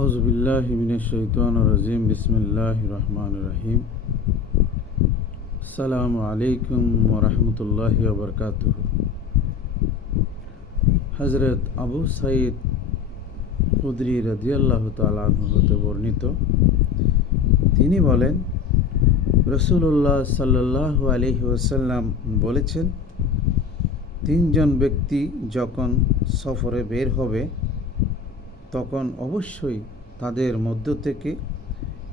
আউজবিল্লাহ মিনাশাইতান রাজিম বিসমিল্লাহ রহমান রহিম। আসসালামু আলাইকুম ওরহমতুল্লাহ বরকাত হজরত আবু সাইদ কুদরি রদিয়াল্লাহ হতে বর্ণিত। তিনি বলেন রসুল্লাহ সাল্লাহ আলহি ওসাল্লাম বলেছেন, তিনজন ব্যক্তি যখন সফরে বের হবে তখন অবশ্যই তাদের মধ্য থেকে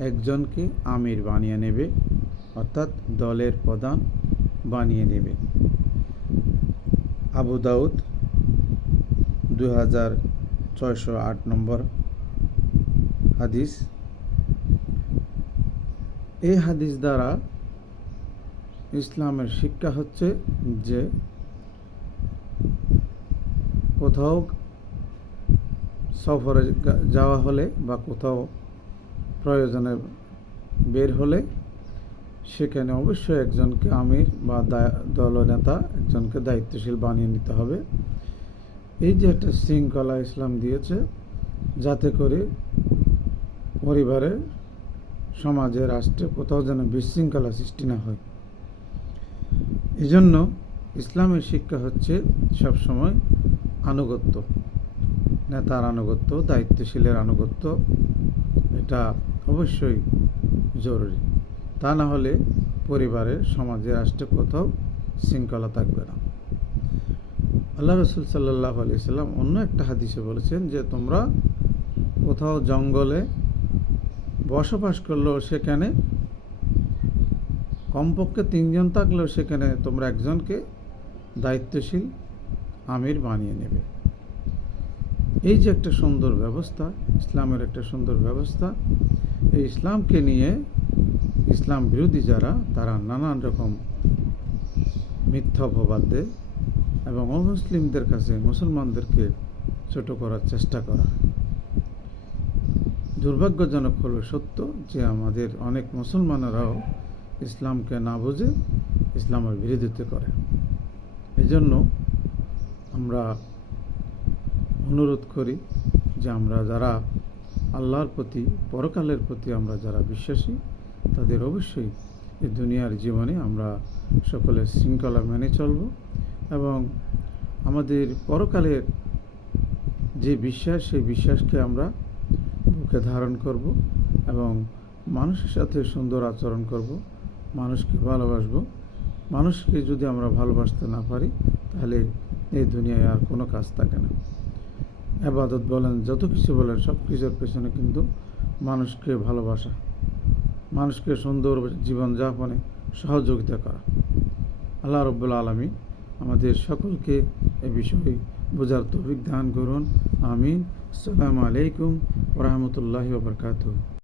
একজনকে আমির বানিয়ে নেবে, অর্থাৎ দলের প্রধান বানিয়ে নেবে। আবু দাউদ দু হাজার ছয়শো আট নম্বর হাদিস। এই হাদিস দ্বারা ইসলামের শিক্ষা হচ্ছে যে কোথাও সফরে যাওয়া হলে বা কোথাও প্রয়োজনে বের হলে সেখানে অবশ্যই একজনকে আমির বা দলনেতা একজনকে দায়িত্বশীল বানিয়ে নিতে হবে। এই যে একটা শৃঙ্খলা ইসলাম দিয়েছে, যাতে করে পরিবারে, সমাজে, রাষ্ট্রে কোথাও যেন বিশৃঙ্খলা সৃষ্টি না হয়। এই জন্য ইসলামের শিক্ষা হচ্ছে সবসময় আনুগত্য। নেতার আনুগত্য, দায়িত্বশীলের আনুগত্য, এটা অবশ্যই জরুরি। তা না হলে পরিবারের, সমাজে রাষ্ট্রে কোথাও শৃঙ্খলা থাকবে না। আল্লাহ রসুল সাল্লাহ আলি সাল্লাম অন্য একটা হাদিসে বলেছেন যে, তোমরা কোথাও জঙ্গলে বসবাস করলেও সেখানে, কমপক্ষে তিনজন থাকলেও সেখানে তোমরা একজনকে দায়িত্বশীল আমির বানিয়ে নেবে। এই যে একটা সুন্দর ব্যবস্থা, ইসলামের একটা সুন্দর ব্যবস্থা, এই ইসলামকে নিয়ে ইসলাম বিরোধী যারা, তারা নানান রকম মিথ্যা অপবাদ দেয় এবং অমুসলিমদের কাছে, মুসলমানদেরকে ছোট করার চেষ্টা করা দুর্ভাগ্যজনক হলো সত্য যে আমাদের অনেক মুসলমানেরাও ইসলামকে না বুঝে ইসলামের বিরোধিতা করে। এই জন্য আমরা অনুরোধ করি যে আমরা যারা আল্লাহর প্রতি, পরকালের প্রতি আমরা যারা বিশ্বাসী, তাদের অবশ্যই এই দুনিয়ার জীবনে আমরা সকলের শৃঙ্খলা মেনে চলব এবং আমাদের পরকালের যে বিশ্বাস, সেই বিশ্বাসকে আমরা বুকে ধারণ করব এবং মানুষের সাথে সুন্দর আচরণ করব, মানুষকে ভালোবাসবো। মানুষকে যদি আমরা ভালোবাসতে না পারি, তাহলে এই দুনিয়ায় আর কোনো কাজ থাকে না। আবাদত বলেন, যত কিছু বলেন, সব কিছুর পেছনে কিন্তু মানুষকে ভালোবাসা, মানুষকে সুন্দর জীবনযাপনে সহযোগিতা করা। আল্লাহ রব্বুল আলমী আমাদের সকলকে এ বিষয়ে বোঝার তৌফিক দান করুন। আমিন। আসসালামু আলাইকুম রহমতুল্লাহ ওবরকাত